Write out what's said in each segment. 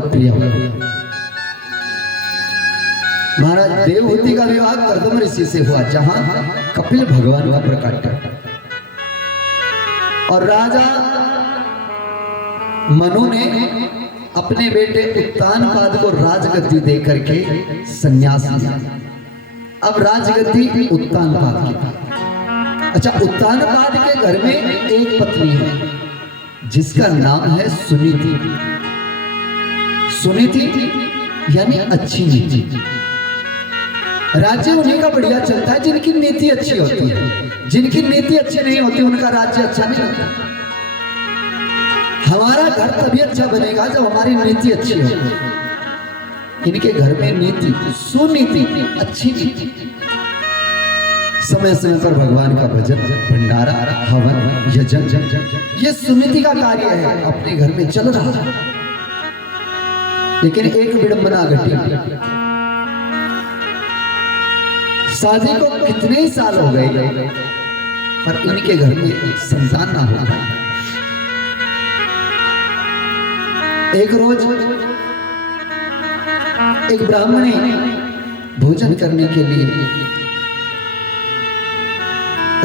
बहुत प्रिय हुआ। महाराज देवहूति का विवाह कर्दम ऋषि से हुआ, जहां कपिल भगवान का प्रकट, और राजा मनु ने अपने बेटे उत्तानपाद को राजगद्दी दे करके संन्यास लिया। अब राजगद्दी उत्तानपाद की। अच्छा, उत्तानपाद के घर में एक पत्नी है जिसका नाम है सुनीति। सुनीति यानी अच्छी नीति। राज्य उन्हीं का बढ़िया चलता है जिनकी नीति अच्छी होती है। जिनकी नीति अच्छी नहीं होती उनका राज्य अच्छा नहीं होता। हमारा घर तभी अच्छा बनेगा जब हमारी नीति अच्छी हो। इनके घर में नीति, सुनीति, अच्छी नीति, समय समय पर भगवान का भजन, भंडारा, हवन, यजन, ये सुनीति का कार्य है, अपने घर में चल रहा है। लेकिन एक विडंबना घटी। शादी को कितने ही साल हो गए पर इनके घर में संतान ना हो पाई। एक रोज एक ब्राह्मणी भोजन करने के लिए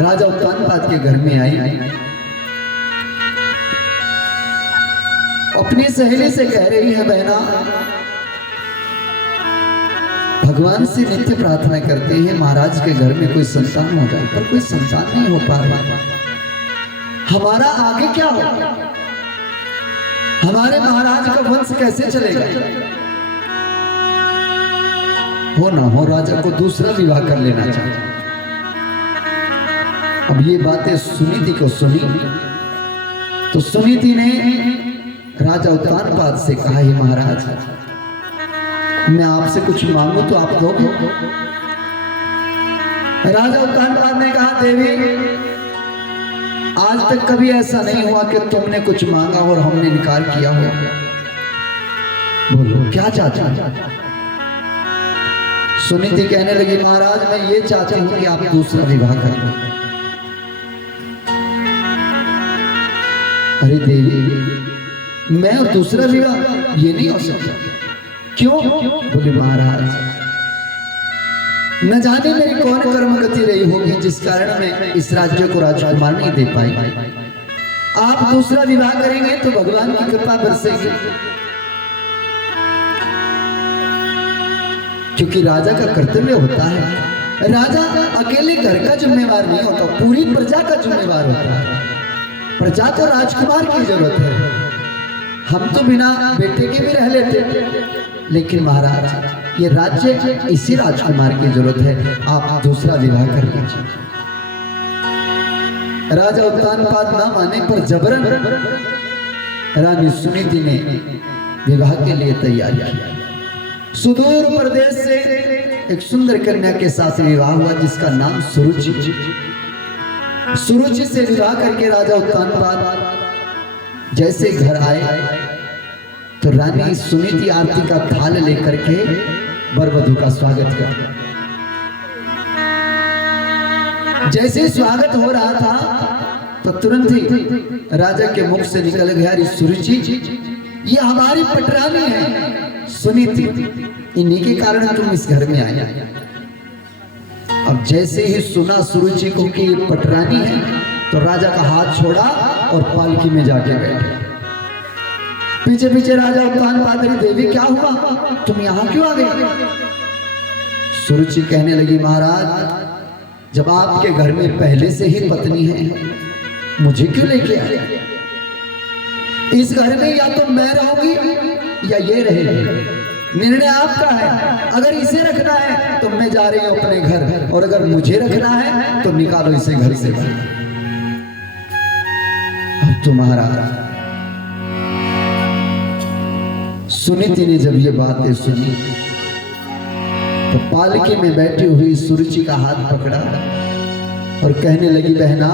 राजा उत्तानपाद के घर में आई। अपनी सहेली से कह रही है, बहना भगवान से नित्य प्रार्थना करते हैं महाराज के घर में कोई संतान हो जाए, पर कोई संतान नहीं हो पा रहा। हमारा आगे क्या होगा? हमारे महाराज का वंश कैसे चलेगा? हो ना हो राजा को दूसरा विवाह कर लेना चाहिए। अब ये बातें सुनीति को सुनी तो सुनीति ने राजा उत्तानपाद से कहा, हे महाराज मैं आपसे कुछ मांगू तो आप दोगे? राजा उत्तानपाद ने कहा, देवी आज तक कभी ऐसा नहीं हुआ कि तुमने कुछ मांगा और हमने इनकार किया हो। बोलो क्या चाहते हो? सुनीति कहने लगी, महाराज मैं ये चाहती हूं कि आप दूसरा विवाह कर लो। अरे देवी मैं और दूसरा विवाह ये नहीं हो सकता। क्यों? बोले महाराज न जाने मेरी कौन कर्मगति रही होगी जिस कारण मैं इस राज्य को राजकुमार नहीं दे पाई। आप दूसरा विवाह करेंगे तो भगवान की कृपा बरसेगी, क्योंकि राजा का कर्तव्य होता है। राजा अकेले घर का जिम्मेवार नहीं होता, पूरी प्रजा का जिम्मेवार होता है। प्रजा को राजकुमार की जरूरत है। हम तो बिना बेटे के भी रह लेते, लेकिन महाराज ये राज्य इसी राजकुमार की जरूरत है, आप दूसरा विवाह कर लीजिए। राजा उत्तानपाद ना माने पर जबरन रानी सुनीति ने विवाह के लिए तैयारी की। सुदूर प्रदेश से एक सुंदर कन्या के साथ विवाह हुआ जिसका नाम सुरुचि। सुरुचि से विवाह करके राजा उत्तानपाद जैसे घर आए तो रानी सुनीति आरती का थाल लेकर के वर वधू का स्वागत कर। जैसे स्वागत हो रहा था तो तुरंत ही राजा के मुख से निकल गया, सुरुचि ये हमारी पटरानी है सुनीति, इन्हीं के कारण तुम इस घर में आए। अब जैसे ही सुना सुरुचि को कि ये पटरानी है तो राजा का हाथ छोड़ा और पालकी में जाके बैठे। पीछे पीछे राजा उत्तानपाद ने, देवी क्या हुआ, तुम यहाँ क्यों आ गई? सुरुचि कहने लगी, महाराज जब आपके घर में पहले से ही पत्नी है मुझे क्यों लेके आए? इस घर में या तो मैं रहूंगी या ये रहेगी, निर्णय आपका है। अगर इसे रखना है तो मैं जा रही हूं अपने घर, और अगर मुझे रखना है तो निकालो इसे घर से। अब तुम्हारा सुनीति ने जब ये बातें सुनी तो पालकी में बैठी हुई सुरुचि का हाथ पकड़ा और कहने लगी, बहना